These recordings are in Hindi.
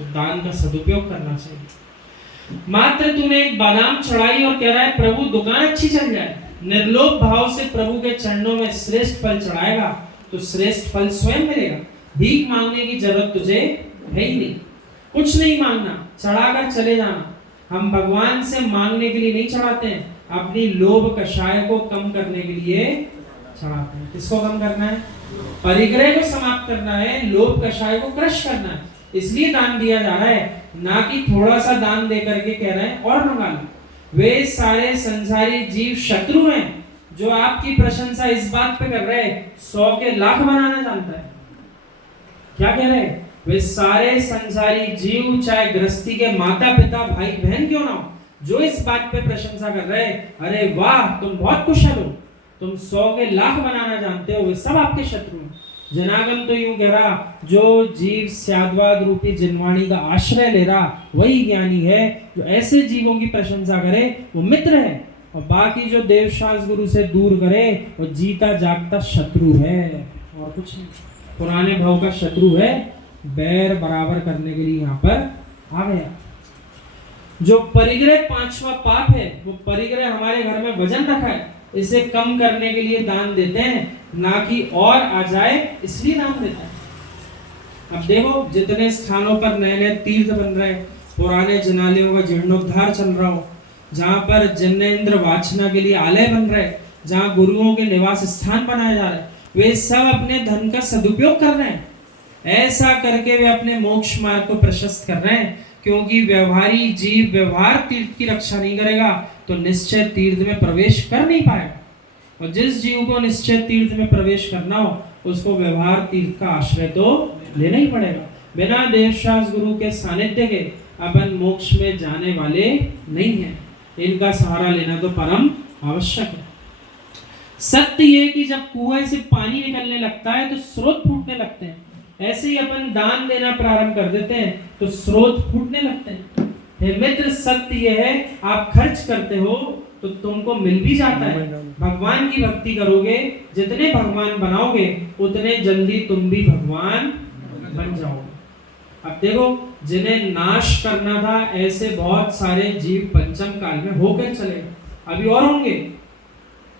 तो दान का सदुपयोग करना चाहिए। मात्र तूने एक बादाम चढ़ाई और कह रहा है प्रभु दुकान अच्छी चल जाए, निर्लोभ भाव से प्रभु के चरणों में श्रेष्ठ फल चढ़ाएगा तो श्रेष्ठ फल स्वयं मिलेगा। भीख मांगने की जरूरत तुझे है ही नहीं, कुछ नहीं मांगना, चढ़ाकर चले जाना। हम भगवान से मांगने के लिए नहीं चढ़ाते हैं, अपनी लोभ कषाय को कम करने के लिए चढ़ाते हैं। किसको कम करना है? परिग्रह को समाप्त करना है, लोभ कषाय को क्रश करना है। इसलिए दान दिया जा रहा है, ना कि थोड़ा सा दान दे करके कह रहे हैं और मंगा लो। वे सारे संसारी जीव शत्रु हैं जो आपकी प्रशंसा इस बात पे कर रहे हैं 100 के लाख बनाना जानता है। क्या कह रहे हैं? वे सारे संसारी जीव, चाहे गृहस्थी के माता पिता भाई बहन क्यों ना हो, जो इस बात पे प्रशंसा कर रहे हैं, अरे वाह तुम बहुत कुशल हो, तुम 100 के लाख बनाना जानते हो, वे सब आपके शत्रु हैं। जनागम तो यूं कह रहा, जो जीव स्याद्वाद रूपी जिनवाणी का आश्रय ले रहा वही ज्ञानी है। जो ऐसे जीवों की प्रशंसा करे वो मित्र है, और बाकी जो देवशास्त्र गुरु से दूर करे वो जीता जागता शत्रु है, और कुछ नहीं। पुराने भाव का शत्रु है, बैर बराबर करने के लिए यहाँ पर आ गया। जो परिग्रह 5वां पाप है, वो परिग्रह हमारे घर में वजन रखा है, इसे कम करने के लिए दान देते हैं, ना कि और आ जाए इसलिए दान देते हैं। अब देखो जितने स्थानों पर नए नए तीर्थ बन रहे हैं, पुराने जिनालयों का जीर्णोद्धार चल रहा हो, जहाँ पर जिनेंद्र वाचना के लिए आलय बन रहे हैं, जहाँ गुरुओं के निवास स्थान बनाए जा रहे हैं, वे सब अपने धन का सदुपयोग कर रहे हैं। ऐसा करके वे अपने मोक्ष मार्ग को प्रशस्त कर रहे हैं, क्योंकि व्यवहारी जीव व्यवहार तीर्थ की रक्षा नहीं करेगा तो निश्चय तीर्थ में प्रवेश कर नहीं पाएगा। और जिस जीव को निश्चय तीर्थ में प्रवेश करना हो उसको व्यवहार तीर्थ का आश्रय तो लेना ही पड़ेगा। बिना देवशास्त्र गुरु के सानिध्य के अपन मोक्ष में जाने वाले नहीं हैं, इनका सहारा लेना तो परम आवश्यक है। सत्य ये कि जब कुएं से पानी निकलने लगता है तो स्रोत फूटने लगते हैं, ऐसे ही अपन दान देना प्रारंभ कर देते हैं तो स्रोत फूटने लगते हैं। हे मित्र, सत्य यह है, आप खर्च करते हो तो तुमको मिल भी जाता है। भगवान की भक्ति करोगे, जितने भगवान बनाओगे उतने जल्दी तुम भी भगवान बन जाओगे। अब देखो, जिन्हें नाश करना था ऐसे बहुत सारे जीव पंचम काल में होकर चले, अभी और होंगे।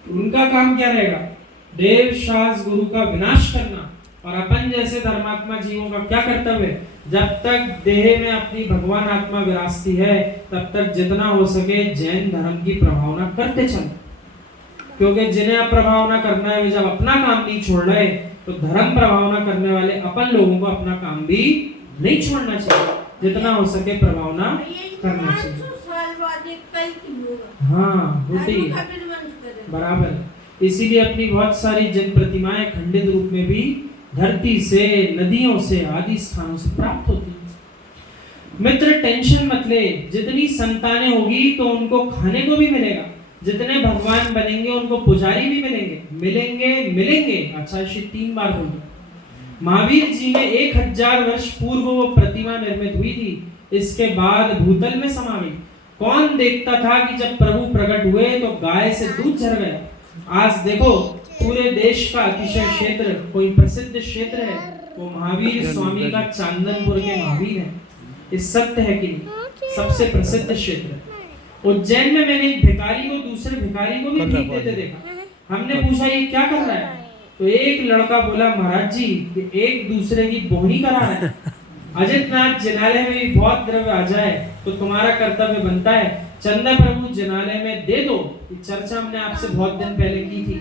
उनका काम क्या रहेगा? देव शास्त्र गुरु का विनाश करना। और अपन जैसे धर्मात्मा जीवों का क्या कर्तव्य है? जब तक देह में अपनी भगवान आत्मा विराजती है तब तक जितना हो सके जैन धर्म की प्रभावना करते चलो, क्योंकि जिन्हें प्रभावना करना है वे जब अपना काम नहीं छोड़ रहे तो धर्म प्रभावना करने वाले अपन लोगों को अपना काम भी नहीं छोड़ना चाहिए, जितना हो सके प्रभावना करना चाहिए। हाँ होती बराबर। इसीलिए अपनी बहुत सारी जन प्रतिमाएं खंडित रूप में भी धरती से, नदियों से, आदि स्थानों से प्राप्त होती है। मित्र टेंशन मत ले, जितनी संतानें होगी तो उनको खाने को भी मिलेगा, जितने भगवान बनेंगे उनको पुजारी भी मिलेंगे, मिलेंगे मिलेंगे। अच्छा 3 बार बोलो। महावीर जी में 1000 वर्ष पूर्व वो प्रतिमा निर्मित हुई थी, इसके बाद भूतल में समा गई। कौन देखता था कि जब प्रभु प्रकट हुए तो गाय से दूध झर गया। आज देखो पूरे देश का अतिशय क्षेत्र, कोई प्रसिद्ध क्षेत्र है, वो महावीर स्वामी का चांदनपुर के महावीर है। इस सत्य है कि नहीं? सबसे प्रसिद्ध क्षेत्र है। उज्जैन में मैंने एक भिखारी को दूसरे भिखारी को भी भीख देते देखा। हमने पूछा ये क्या कर रहा है? तो एक लड़का बोला महाराज जी एक दूसरे की बोहनी करा रहा है। अजितनाथ जिनालय में भी बहुत द्रव्य आ जाए तो तुम्हारा कर्तव्य बनता है चंदा प्रभु जिनालय में दे दो। ये चर्चा हमने आपसे बहुत दिन पहले की थी।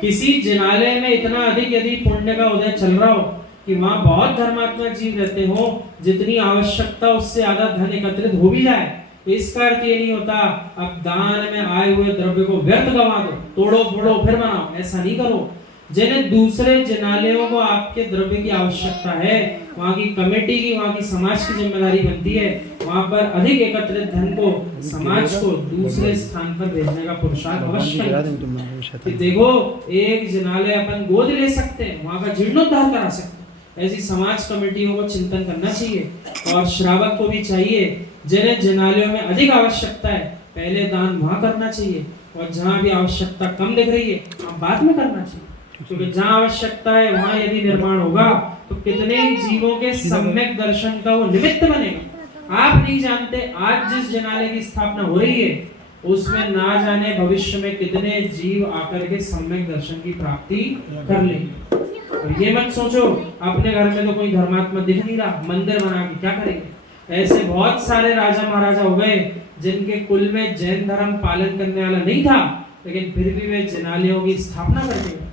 किसी जिनालय में इतना अधिक यदि पुण्य का उदय चल रहा हो कि वहां बहुत धर्मात्मा जीव रहते हो, जितनी आवश्यकता उससे ज्यादा धन एकत्रित हो भी जाए, इसका अर्थ ये नहीं होता अब दान में आए हुए द्रव्य को व्यर्थ गवा दो, तोड़ो फोड़ो फिर बनाओ। ऐसा नहीं करो। जिन्हें दूसरे जिनालयों को आपके द्रव्य की आवश्यकता है, वहाँ की कमेटी की, वहाँ की समाज की जिम्मेदारी बनती है वहाँ पर अधिक एकत्रित धन को समाज को दूसरे स्थान पर भेजने का पुरुषार्थ अवश्य है। देखो एक जिनालय अपन गोद ले सकते हैं, वहाँ का जीर्णोद्धार करा सकते हैं। ऐसी समाज कमेटियों को चिंतन करना चाहिए और श्रावक को भी चाहिए। जिन्हें जिनालयों में अधिक आवश्यकता है पहले दान वहाँ करना चाहिए, और जहाँ भी आवश्यकता कम दिख रही है वहाँ बाद में करना चाहिए, क्योंकि जहाँ आवश्यकता है वहाँ यदि निर्माण होगा तो कितने ही जीवों के सम्यक दर्शन का वो निमित्त बनेगा। आप नहीं जानते आज जिस जनालय की स्थापना हो रही है उसमें ना जाने भविष्य में कितने जीव आकर के सम्यक दर्शन की प्राप्ति कर लेंगे। और ये मत सोचो अपने घर में तो कोई धर्मात्मा दिख नहीं रहा, मंदिर बना के क्या करेंगे। ऐसे बहुत सारे राजा महाराजा हो गए जिनके कुल में जैन धर्म पालन करने वाला नहीं था, लेकिन फिर भी वे जनालयों की स्थापना करते हैं।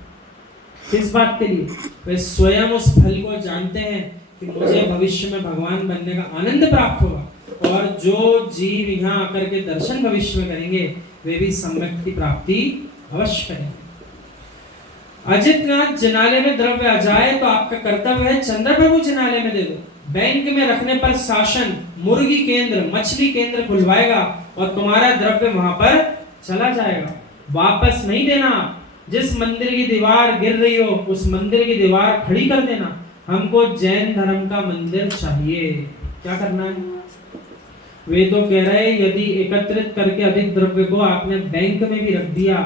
किस बात के लिए? वे स्वयं उस फल को जानते हैं कि मुझे भविष्य में भगवान बनने का आनंद प्राप्त होगा, और जो जीव यहाँ आकर के दर्शन भविष्य में करेंगे वे भी सम्यक की प्राप्ति अवश्य करेंगे। अजितनाथ जनालय में द्रव्य आ जाए तो आपका कर्तव्य है चंद्र प्रभु जनालय में दे दो। बैंक में रखने पर शासन मुर्गी केंद्र मछली केंद्र खुलवाएगा और तुम्हारा द्रव्य वहां पर चला जाएगा, वापस नहीं देना। जिस मंदिर की दीवार गिर रही हो उस मंदिर की दीवार खड़ी कर देना। हमको जैन धर्म का मंदिर चाहिए। क्या करना है? वे तो कह रहे यदि एकत्रित करके अधिक द्रव्य को आपने बैंक में भी रख दिया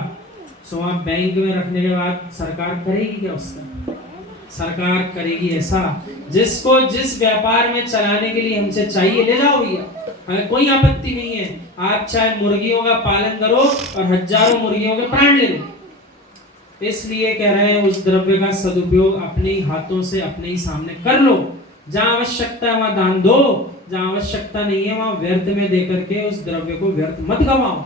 तो आप बैंक में रखने के बाद सरकार करेगी क्या? उसका सरकार करेगी ऐसा जिसको जिस व्यापार में चलाने के लिए हमसे चाहिए ले जाओ भैया, हमें कोई आपत्ति नहीं है। आप चाहे मुर्गियों का पालन करो और हजारों मुर्गियों के प्राण ले लो। इसलिए कह रहे हैं उस द्रव्य का सदुपयोग अपने ही हाथों से अपने ही सामने कर लो। जहां आवश्यकता है वहां दान दो, जहां आवश्यकता नहीं है वहां व्यर्थ में देकर के उस द्रव्य को व्यर्थ मत गवाओ।